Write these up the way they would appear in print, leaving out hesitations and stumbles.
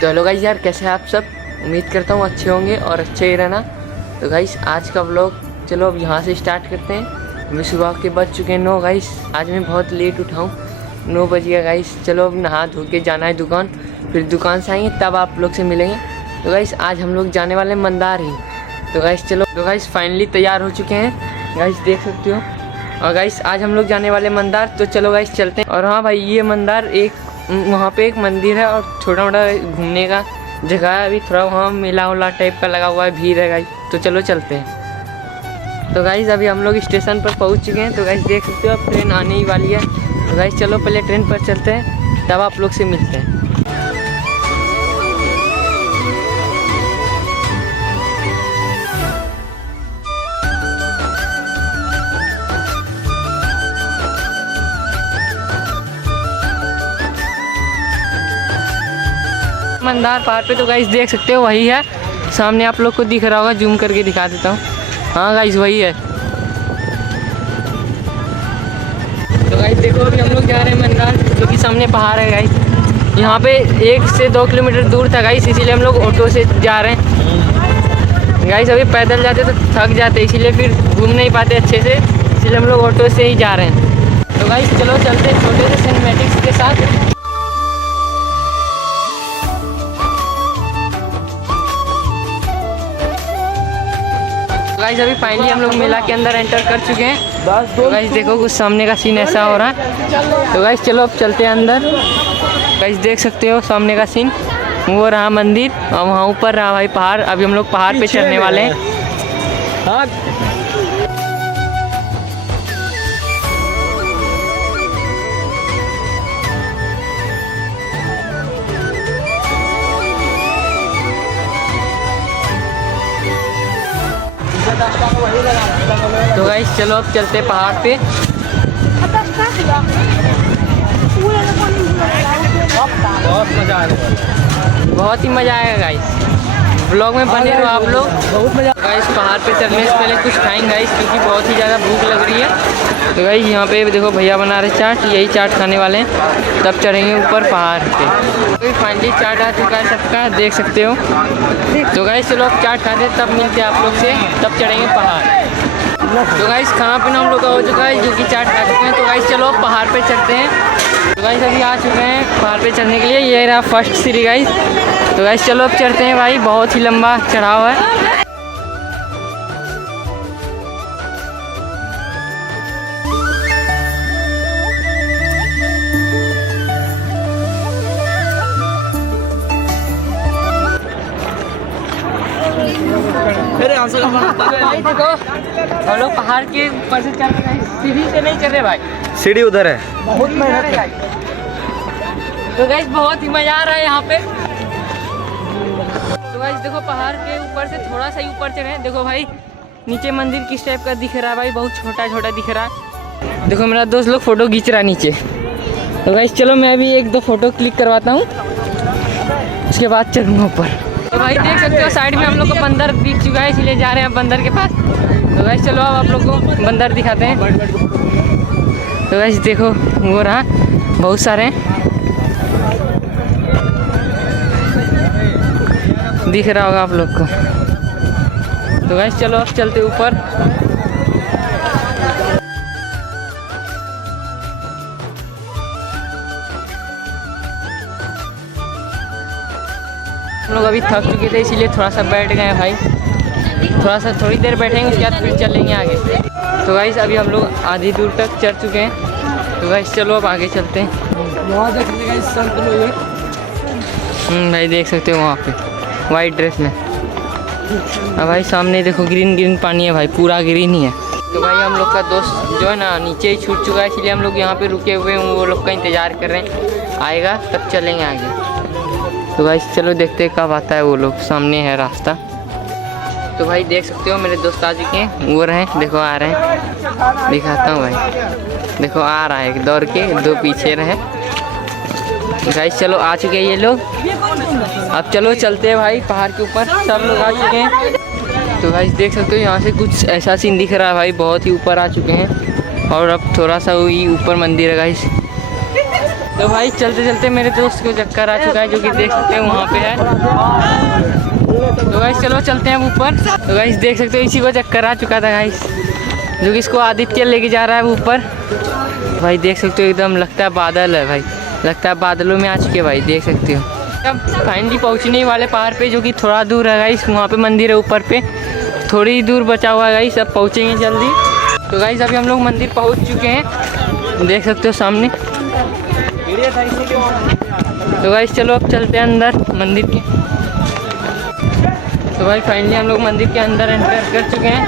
तो hello guys यार, कैसे हैं आप सब। उम्मीद करता हूँ अच्छे होंगे और अच्छे ही रहना। तो गाइस आज का व्लॉग चलो अब यहाँ से स्टार्ट करते हैं। अभी सुबह के बज चुके हैं 9 गाइस। आज मैं बहुत लेट उठा हूँ, 9 बज गया गाइस। चलो अब नहा धो के जाना है दुकान, फिर दुकान से आएंगे तब आप लोग से मिलेंगे। तो गाइस आज हम लोग जाने वाले हैं मंदार ही। तो गाइस चलो, तो गाइस फाइनली तैयार हो चुके हैं गाइस, देख सकते हो। और गाइस आज हम लोग जाने वाले मंदार, तो चलो गाइस चलते हैं। और हाँ भाई, ये मंदार एक वहाँ पे एक मंदिर है और छोटा मोटा घूमने का जगह है। अभी थोड़ा वहाँ मेला वेला टाइप का लगा हुआ है, भीड़ है गाइस। तो चलो चलते हैं। तो गाइस अभी हम लोग स्टेशन पर पहुँच चुके हैं। तो गाइस देख सकते हो अब ट्रेन आने ही वाली है। तो गाइस चलो पहले ट्रेन पर चलते हैं, तब आप लोग से मिलते हैं। मंदार पहाड़ पे तो गाइस देख सकते हो वही है, सामने आप लोग को दिख रहा होगा, जूम करके दिखा देता हूँ। हाँ गाइस वही है। तो गाइस देखो अभी हम लोग जा रहे हैं मंदार, जो कि सामने पहाड़ है गाइस। यहाँ पे 1 से 2 किलोमीटर दूर था गाइस, इसीलिए हम लोग ऑटो से जा रहे हैं गाइस। अभी पैदल जाते तो थक जाते, इसीलिए फिर घूम नहीं पाते अच्छे से, इसलिए हम लोग ऑटो से ही जा रहे हैं। तो गाइस चलो चलते हैं छोटे से सिनेमैटिक्स के साथ। गाइस अभी फाइनली हम लोग मेला के अंदर एंटर कर चुके हैं। तो गाइस देखो कुछ सामने का सीन ऐसा हो रहा है। तो गाइस चलो अब चलते हैं अंदर। गाइस देख सकते हो सामने का सीन, वो रहा मंदिर और वहाँ ऊपर रहा भाई पहाड़। अभी हम लोग पहाड़ पे चढ़ने वाले हैं। तो गाइस चलो अब चलते हैं पहाड़ पे। बहुत मज़ा आएगा, बहुत ही मज़ा आएगा गाइस। ब्लॉग में बने रहो आप लोग, बहुत मज़ा। गाइस पहाड़ पे चढ़ने से पहले कुछ खाएंगे गाइस, क्योंकि बहुत ही ज़्यादा भूख लग रही है। तो गाइस यहाँ पे देखो भैया बना रहे चाट, यही चाट खाने वाले हैं, तब चढ़ेंगे ऊपर पहाड़ पे। तो फाइनली चाट आ चुका है सबका, देख सकते हो। तो गाइस चलो अब चाट खाते हैं, तब मिलते हैं आप लोग से, तब चढ़ेंगे पहाड़। तो गाइस खाना पीना हम लोग का हो चुका है, जो कि चाट खा चुके हैं। तो गाइस चलो अब पहाड़ पे चढ़ते हैं। तो गाइस अभी आ चुके हैं पहाड़ पे चढ़ने के लिए, ये रहा फर्स्ट सीढ़ी गाइस। तो गाइस चलो अब चढ़ते हैं भाई, बहुत ही लंबा चढ़ाव है। देखो हम लोग पहाड़ के ऊपर से चल रहे हैं, सीढ़ी से नहीं चल रहे भाई, सीढ़ी उधर है। बहुत मेहनत है। तो गाइस बहुत ही मजा आ रहा है यहाँ पे। तो गाइस देखो पहाड़ के ऊपर से थोड़ा सा ही ऊपर चढ़े हैं। देखो भाई नीचे मंदिर किस टाइप का दिख रहा है भाई, बहुत छोटा छोटा दिख रहा है। देखो मेरा दोस्त लोग फोटो खींच रहा है नीचे। तो गाइस चलो मैं भी 1-2 फोटो क्लिक करवाता हूँ, उसके बाद चढ़ूँगा ऊपर। तो भाई देख सकते हो साइड में हम लोग को बंदर दिख चुका है, इसलिए जा रहे हैं बंदर के पास। तो गाइस चलो अब आप लोग को बंदर दिखाते हैं। तो गाइस देखो वो रहा, बहुत सारे दिख रहा होगा आप लोग को। तो गाइस चलो अब चलते ऊपर। हम लोग अभी थक चुके थे, इसीलिए थोड़ा सा बैठ गए भाई। थोड़ी देर बैठेंगे, उसके बाद फिर चलेंगे आगे। तो गाइस अभी हम लोग आधी दूर तक चढ़ चुके हैं। तो गाइस चलो अब आगे चलते हैं। वहाँ देख सकते गाइस संत लोग हैं। भाई देख सकते हो वहाँ पे वाइट ड्रेस में। अब भाई सामने देखो ग्रीन ग्रीन पानी है भाई, पूरा ग्रीन ही है। तो भाई हम लोग का दोस्त जो है ना नीचे ही छूट चुका है, इसलिए हम लोग यहाँ पे रुके हुए हैं, वो लोग का इंतज़ार कर रहे हैं, आएगा तब चलेंगे आगे। तो भाई चलो देखते हैं कब आता है वो लोग, सामने है रास्ता। तो भाई देख सकते हो मेरे दोस्त आ चुके हैं, वो रहे देखो आ रहे हैं, दिखाता हूँ भाई। देखो आ रहा है दौड़ के, 2 पीछे रहे। गाइस चलो आ चुके हैं ये लोग। अब चलो चलते हैं भाई पहाड़ के ऊपर, सब लोग आ चुके हैं। तो गाइस देख सकते हो यहाँ से कुछ ऐसा सीन दिख रहा है भाई, बहुत ही ऊपर आ चुके हैं। और अब थोड़ा सा वही ऊपर मंदिर है गाइस। तो भाई चलते चलते मेरे दोस्त को चक्कर आ चुका है, जो कि देख सकते हैं वहाँ पे है। तो गाइस चलो चलते हैं ऊपर। तो गाइस देख सकते हो इसी को चक्कर आ चुका था गाइस, जो कि इसको आदित्य लेके जा रहा है ऊपर। भाई देख सकते हो एकदम लगता है बादल है भाई, लगता है बादलों में आ चुके भाई, देख सकते हो। अब फाइनली पहुंचने वाले पहाड़ पे, जो कि थोड़ा दूर है गाइस, वहाँ पे मंदिर है ऊपर पे, थोड़ी दूर बचा हुआ है गाइस, अब पहुँचेंगे जल्दी। तो गाइस अभी हम लोग मंदिर पहुँच चुके हैं, देख सकते हो सामने। तो गाइस चलो अब चलते हैं अंदर मंदिर के। तो भाई फाइनली हम लोग मंदिर के अंदर एंटर कर चुके हैं।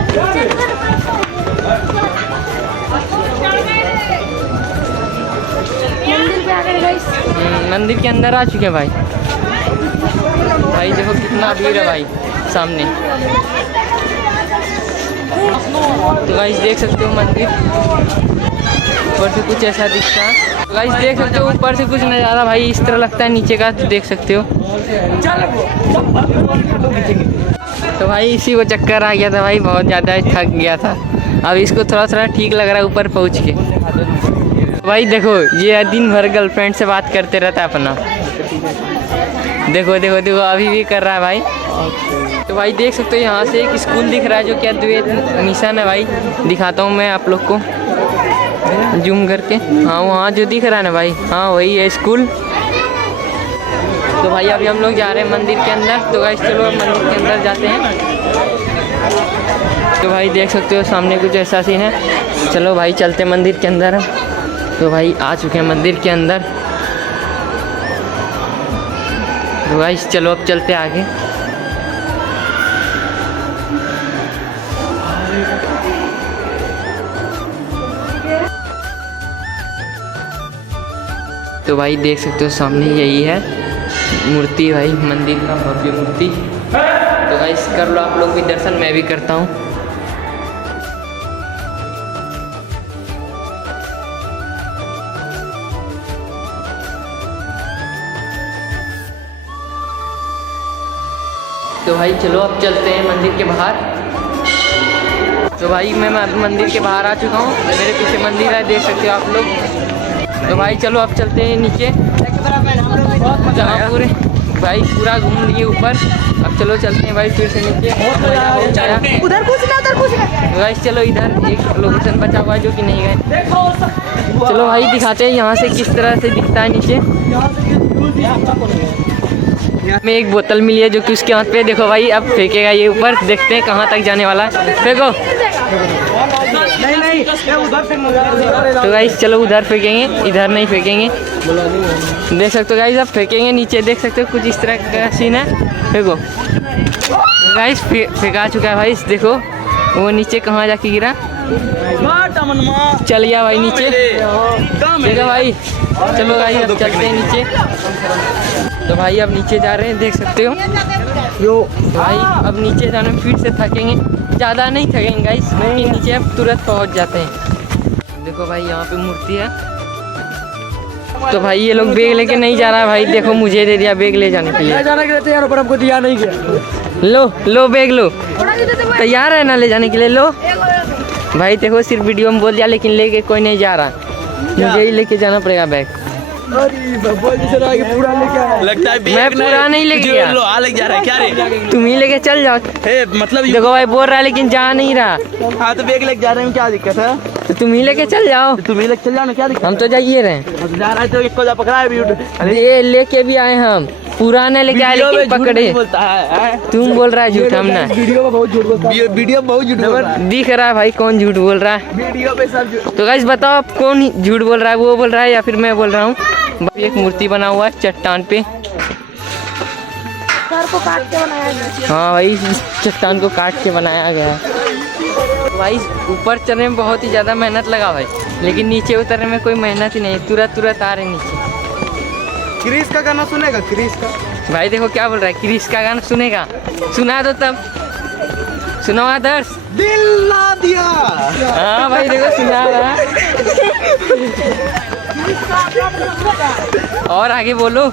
मंदिर के अंदर आ चुके हैं भाई। भाई देखो कितना भीड़ है भाई सामने। तो गाइस देख सकते हो मंदिर ऊपर से कुछ ऐसा दिखता है। तो गाइस देख सकते हो ऊपर से कुछ नज़ारा भाई इस तरह लगता है नीचे का, तो देख सकते हो। तो भाई इसी को चक्कर आ गया था भाई, बहुत ज़्यादा थक गया था, अब इसको थोड़ा थोड़ा ठीक लग रहा है ऊपर पहुँच के। भाई देखो ये दिन भर गर्लफ्रेंड से बात करते रहता है अपना, देखो देखो देखो अभी भी कर रहा है भाई। तो भाई देख सकते हो यहाँ से एक स्कूल दिख रहा है, जो कि अद्वैत मिशन है भाई, दिखाता हूँ मैं आप लोग को जूम करके। हाँ वहाँ जो दिख रहा है ना भाई, हाँ वही है स्कूल। तो भाई अभी हम लोग जा रहे हैं मंदिर के अंदर। तो गाइस चलो अब मंदिर के अंदर जाते हैं। तो भाई देख सकते हो सामने कुछ ऐसा सीन है, चलो भाई चलते मंदिर के अंदर। तो भाई आ चुके हैं मंदिर के अंदर। तो गाइस चलो अब चलते आगे। तो भाई देख सकते हो सामने यही है मूर्ति भाई, मंदिर का भव्य मूर्ति। तो गाइस कर लो आप लोग भी दर्शन, मैं भी करता हूँ। तो भाई चलो अब चलते हैं मंदिर के बाहर। तो भाई मैं मंदिर के बाहर आ चुका हूँ, मेरे पीछे मंदिर है, देख सकते हो आप लोग। तो भाई चलो अब चलते हैं नीचे, जहाँ पूरे भाई पूरा घूम लिए ऊपर। अब चलो चलते हैं भाई फिर से नीचे। उधर तो भाई चलो इधर एक लोकेशन बचा हुआ है जो कि नहीं गए, चलो भाई दिखाते हैं यहाँ से किस तरह से दिखता है नीचे। में एक बोतल मिली है जो कि उसके हाथ पे, देखो भाई अब फेंकेगा ये ऊपर, देखते हैं कहाँ तक जाने वाला है। फेंको। तो गाइस चलो उधर फेंकेंगे, इधर नहीं फेंकेंगे। देख सकते हो गाइस अब फेंकेंगे नीचे, देख सकते हो कुछ इस तरह का सीन है। फेंको। गाइस फेंका चुका है भाई, देखो वो नीचे कहाँ जाके गिरा, चल गया भाई नीचे। ठीक है भाई चलो भाई अब चलते हैं नीचे। तो भाई अब नीचे जा रहे हैं, देख सकते हो भाई अब नीचे जाने में फिर से थकेंगे, ज़्यादा नहीं थकेंगे गाइस, लेकिन नीचे अब तुरंत पहुंच जाते हैं। देखो भाई यहाँ पे मूर्ति है। तो भाई ये लोग बैग लेके नहीं जा रहा है भाई, देखो मुझे दे दिया बैग ले जाने के लिए। जाने के लिए तैयार पर हमको दिया नहीं किया। लो बैग लो, तैयार है ना ले जाने के लिए, लो भाई। देखो सिर्फ वीडियो में बोल दिया, लेकिन लेके कोई नहीं जा रहा, मुझे ही लेके जाना पड़ेगा बैग। पूरा लगता है मैं पूरा नहीं लेके गया, अलग जा रहा है क्या रे? तुम ही लेके चल जाओ। मतलब देखो भाई बोल रहा है लेकिन जा नहीं रहा। हाँ तो बैग लेके जा रहे हैं, क्या दिक्कत है? तो तुम ही लेके चल जाओ। तुम ही लेके चल जाओ ना, क्या दिक्कत? हम तो जाइए रहे, जा रहा है तो इसको जा पकड़ा है। ये लेके भी आए हम, पूरा नहीं लेके आए लेकिन पकड़े। बोलता है तुम बोल रहा है झूठ, हम ना। वीडियो में बहुत झूठ बोलता है, वीडियो बहुत झूठ बोल रहा है। दिख रहा है भाई कौन झूठ बोल रहा है वीडियो पे सब झूठ। तो गाइस बताओ आप कौन झूठ बोल रहा है, वो बोल रहा है या फिर मैं बोल रहा हूँ। एक मूर्ति बना हुआ है चट्टान पे, को काट के बनाया गया। हाँ भाई चट्टान को काट के बनाया गया है। भाई ऊपर चढ़ने में बहुत ही ज़्यादा मेहनत लगा भाई, लेकिन नीचे उतरने में कोई मेहनत ही नहीं, तुरंत आ रहे नीचे। क्रिस का गाना सुनेगा? क्रिस का भाई देखो क्या बोल रहा है, क्रिस का गाना सुनेगा, सुना दो तब, सुनाओ दर्श। दिल ला दिया। हाँ भाई देखो सुना रहा। और आगे बोलो।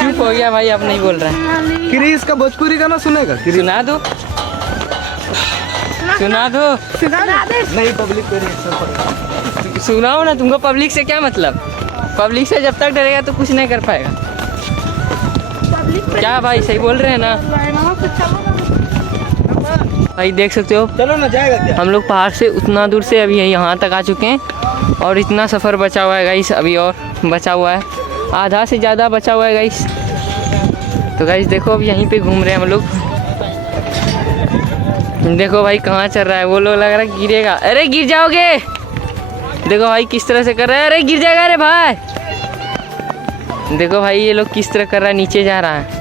चुप हो गया भाई, अब नहीं बोल रहा है। क्रिस का भोजपुरी गाना सुनेगा? सुना दो। सुना दो। नहीं पब्लिक पे रिएक्शन पड़ेगा। सुनाओ ना, तुमको पब्लिक से क्या मतलब? पब्लिक से जब तक डरेगा तो कुछ नहीं कर पाएगा। क्या भाई सही बोल रहे हैं ना भाई? देख सकते हो चलो ना, जाएगा क्या? हम लोग पहाड़ से उतना दूर से अभी यहाँ तक आ चुके हैं और इतना सफ़र बचा हुआ है गाइस, अभी और बचा हुआ है, आधा से ज़्यादा बचा हुआ है गाइस। तो गाइस देखो अब यहीं पे घूम रहे हैं हम लोग। देखो भाई कहाँ चल रहा है वो लोग, लग रहा है गिरेगा। अरे गिर जाओगे। देखो भाई किस तरह से कर रहा है, अरे गिर जाएगा अरे भाई। देखो भाई ये लोग किस तरह कर रहा है, नीचे जा रहा है।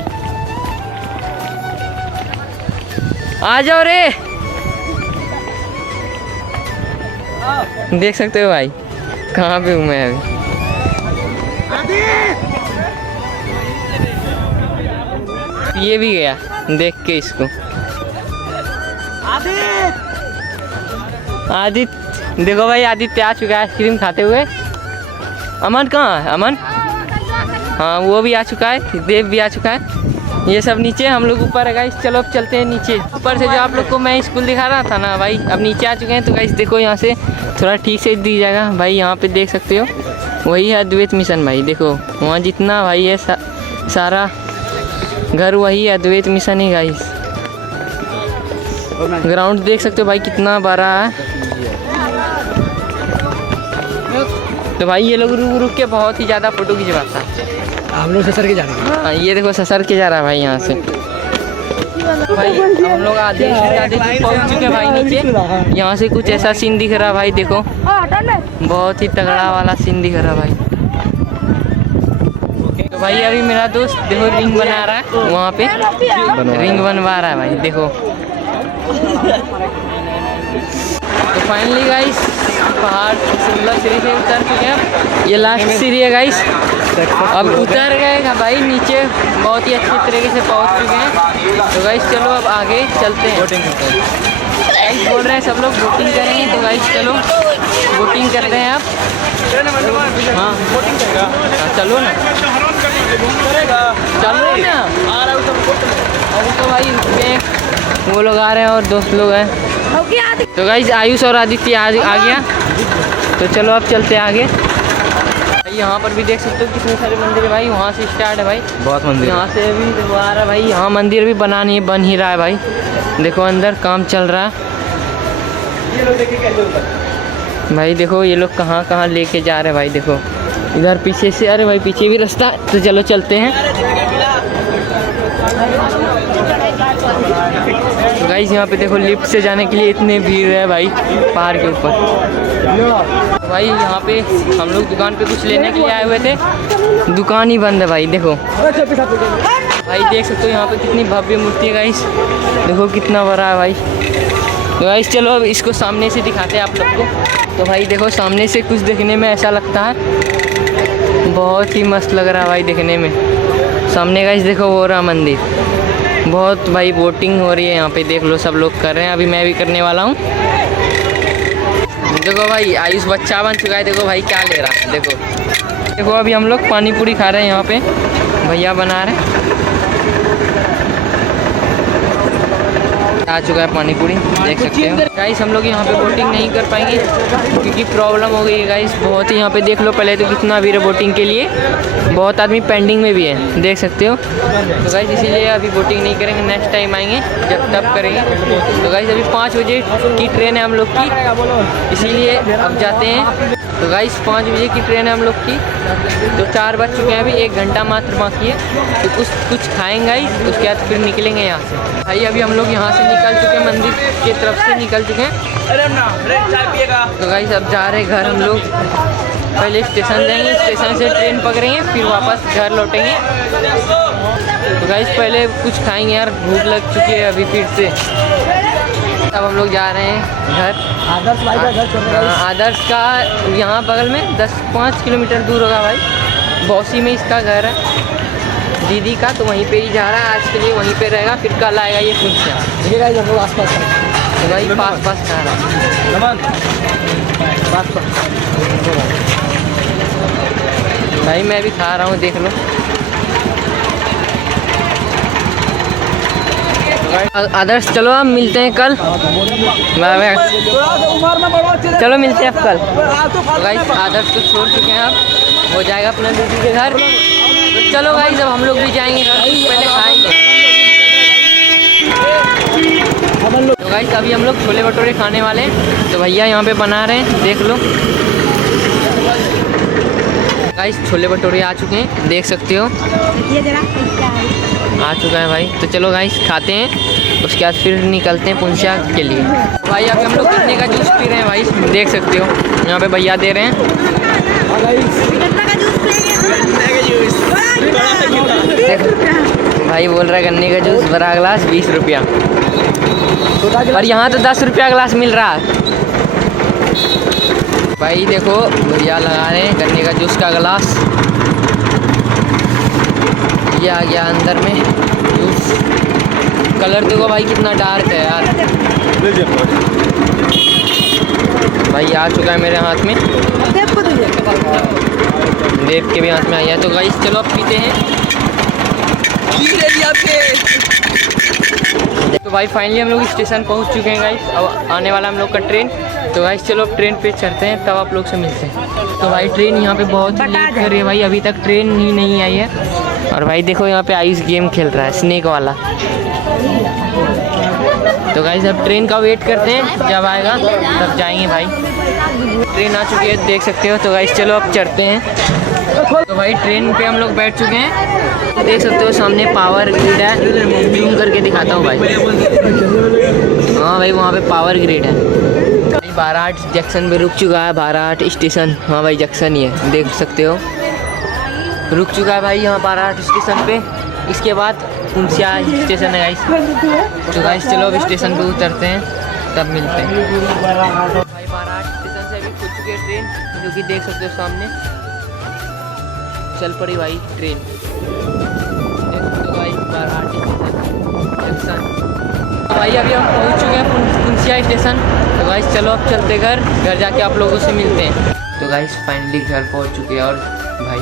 आ जाओ रे। देख सकते हो भाई कहाँ पे हूँ मैं अभी। ये भी गया देख के इसको। आदित्य देखो भाई, आदित्य आ चुका है आइसक्रीम खाते हुए। अमन कहाँ है? अमन हाँ वो भी आ चुका है, देव भी आ चुका है। ये सब नीचे, हम लोग ऊपर है गाइस। चलो अब चलते हैं नीचे। ऊपर से जो आप लोग को मैं स्कूल दिखा रहा था ना भाई, अब नीचे आ चुके हैं। तो गाइस देखो यहाँ से थोड़ा ठीक से दिख जाएगा भाई। यहाँ पे देख सकते हो वही है अद्वैत मिशन भाई। देखो वहाँ जितना भाई है सारा घर वही है अद्वैत मिशन ही गाइस। ग्राउंड देख सकते हो भाई कितना बड़ा है। तो भाई ये लोग रुक रुक के बहुत ही ज़्यादा फोटो खिंचवाता है। हम लोग ससर के जा रहे हैं। हाँ ये देखो ससर के जा रहा है भाई यहाँ से। भाई हम लोग आधे से ज़्यादा दूर पहुँच चुके हैं भाई नीचे। यहाँ से कुछ ऐसा सीन दिख रहा है भाई। देखो बहुत ही तगड़ा वाला सीन दिख रहा है भाई। तो भाई अभी मेरा दोस्त देखो रिंग बना रहा है वहाँ पे, रिंग बनवा रहा है भाई। देखो तो फाइनली गाइस पहाड़ शिमला सीढ़ी से उतर चुके हैं। ये लास्ट सीढ़ी है गाइस। अब उतर गए भाई नीचे, बहुत ही अच्छे तरीके से पहुंच चुके हैं। तो गाइस चलो अब आगे चलते हैं। गाइस बोल रहे हैं सब लोग बोटिंग करेंगे, तो गाइस चलो बोटिंग करते हैं आप। हाँ चलो ना, चलो ना। अभी तो भाई रुके, वो लोग आ रहे हैं और दोस्त लोग हैं। तो गाइस आयुष और आदित्य आ गया। तो चलो अब चलते हैं आगे। यहाँ पर भी देख सकते हो कितने सारे मंदिर है भाई। वहाँ से स्टार्ट है भाई, बहुत मंदिर। यहाँ से भी आ रहा है भाई। यहाँ मंदिर भी बन ही रहा है भाई। देखो अंदर काम चल रहा है भाई। देखो ये लोग कहाँ कहाँ लेके जा रहे हैं भाई। देखो इधर पीछे से, अरे भाई पीछे भी रास्ता। तो चलो चलते हैं। गाइस यहाँ पे देखो लिफ्ट से जाने के लिए इतने भीड़ है भाई पहाड़ के ऊपर। भाई यहाँ पे हम लोग दुकान पे कुछ लेने के लिए आए हुए थे, दुकान ही बंद है भाई। देखो भाई देख सकते हो यहाँ पे कितनी भव्य मूर्ति है गाइस। देखो कितना बड़ा है भाई। तो गाइस चलो अब इसको सामने से दिखाते हैं आप लोग को। तो भाई देखो सामने से कुछ देखने में ऐसा लगता है, बहुत ही मस्त लग रहा है भाई देखने में। सामने गाइस देखो वो रहा मंदिर। बहुत भाई बोटिंग हो रही है यहाँ पे, देख लो सब लोग कर रहे हैं। अभी मैं भी करने वाला हूँ। देखो भाई आयुष बच्चा बन चुका है। देखो भाई क्या ले रहा है। देखो अभी हम लोग पानी पूरी खा रहे हैं यहाँ पे, भैया बना रहे हैं। आ चुका है पानी पूरी, देख सकते हो गाइस। हम लोग यहाँ पे बोटिंग नहीं कर पाएंगे क्योंकि प्रॉब्लम हो गई है गाइस बहुत ही। यहाँ पे देख लो पहले तो कितना भीड़ है बोटिंग के लिए, बहुत आदमी पेंडिंग में भी है, देख सकते हो। तो गाइस इसीलिए अभी बोटिंग नहीं करेंगे, नेक्स्ट टाइम आएंगे जब तब करेंगे। तो गाइस अभी 5 बजे की ट्रेन है हम लोग की, इसीलिए अब जाते हैं। तो गाइस 5 बजे की ट्रेन है हम लोग की। तो 4 बज चुके हैं, अभी 1 घंटा मात्र बाकी है। तो कुछ खाएंगे उसके बाद फिर निकलेंगे यहाँ से भाई। अभी हम लोग यहाँ से निकल चुके हैं, मंदिर की तरफ से निकल चुके हैं। तो गाइस अब जा रहे हैं घर हम लोग। पहले स्टेशन जाएंगे, स्टेशन से ट्रेन पकड़ेंगे, फिर वापस घर लौटेंगे। तो गाइस पहले कुछ खाएंगे यार, भूख लग चुकी है अभी फिर से। अब हम लोग जा रहे हैं घर। आदर्श भाई का घर चल रहा है। आदर्श का यहाँ बगल में 10-5 किलोमीटर दूर होगा भाई, बौसी में इसका घर है दीदी का। तो वहीं पे ही जा रहा है आज के लिए, वहीं पे रहेगा, फिर कल आएगा ये खुद से। देखिए गाइस हम लोग आसपास तो भाई पास खा रहा है भाई। मैं भी खा रहा हूँ, देख लो। आदर्श चलो हम मिलते हैं कल। बाय। चलो मिलते हैं अब कल। तो गाइस आदर्श तो छोड़ चुके हैं, अब वो जाएगा अपना दीदी के घर। तो चलो गाइस अब हम लोग भी जाएंगे, पहले खाएंगे। तो गाइस अभी हम लोग छोले भटूरे खाने वाले हैं। तो भैया यहाँ पे बना रहे हैं, देख लो गाइस। छोले भटूरे आ चुके हैं, देख सकते हो आ चुका है भाई। तो चलो गाइस खाते हैं, उसके बाद फिर निकलते हैं पुंछा के लिए। भाई अभी हम लोग गन्ने का जूस पी रहे हैं भाई, देख सकते हो यहाँ पे भैया दे रहे हैं। भाई बोल रहा है गन्ने का जूस बड़ा गिलास 20 रुपया, और यहाँ तो 10 रुपया गिलास मिल रहा है। भाई देखो भैया लगा रहे हैं गन्ने का जूस का गिलास, ये आ गया अंदर में जूस। कलर देखो भाई कितना डार्क है यार। भाई आ चुका है मेरे हाथ में, देव के भी हाथ में आया है। तो गाइस चलो अब पीते हैं। तो भाई फाइनली हम लोग स्टेशन पहुंच चुके हैं गाइस, अब आने वाला हम लोग का ट्रेन। तो गाइस चलो अब ट्रेन पे चढ़ते हैं, तब आप लोग से मिलते हैं। तो भाई ट्रेन यहाँ पे बहुत लेट कर रही है भाई, अभी तक ट्रेन ही नहीं आई है। और भाई देखो यहाँ पे आइस गेम खेल रहा है स्नेक वाला। तो गाइस अब ट्रेन का वेट करते हैं, जब आएगा तब जाएंगे भाई। ट्रेन आ चुकी है देख सकते हो। तो गाइस चलो अब चढ़ते हैं। तो भाई ट्रेन पे हम लोग बैठ चुके हैं, देख सकते हो सामने पावर ग्रिड है, जूम करके दिखाता हूँ भाई। हाँ भाई वहाँ पे पावर ग्रिड है भाई। बाराट जंक्शन पे रुक चुका है, बाराट स्टेशन। हाँ भाई जंक्शन ही है, देख सकते हो रुक चुका है भाई यहाँ बाराट स्टेशन पे। इसके बाद पुंछा स्टेशन है गाइस। तो गाइस चलो अब स्टेशन पे उतरते हैं, तब मिलते हैं। भाई बाराट स्टेशन से अभी खुल चुकी है ट्रेन, जो कि देख सकते हो सामने चल पड़ी भाई ट्रेन। देख सकते हो भाई बाराट स्टेशन। तो भाई अभी हम पहुंच चुके हैं पुंछा स्टेशन। तो गाइस चलो अब चलते घर जाके आप लोगों से मिलते हैं। तो गाइस फाइनली घर पहुंच चुके हैं, और भाई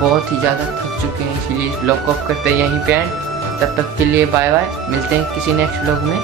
बहुत ही ज़्यादा थक चुके हैं, इसीलिए ब्लॉग ऑफ करते हैं यहीं पे एंड। तब तक के लिए बाय बाय, मिलते हैं किसी नेक्स्ट ब्लॉग में।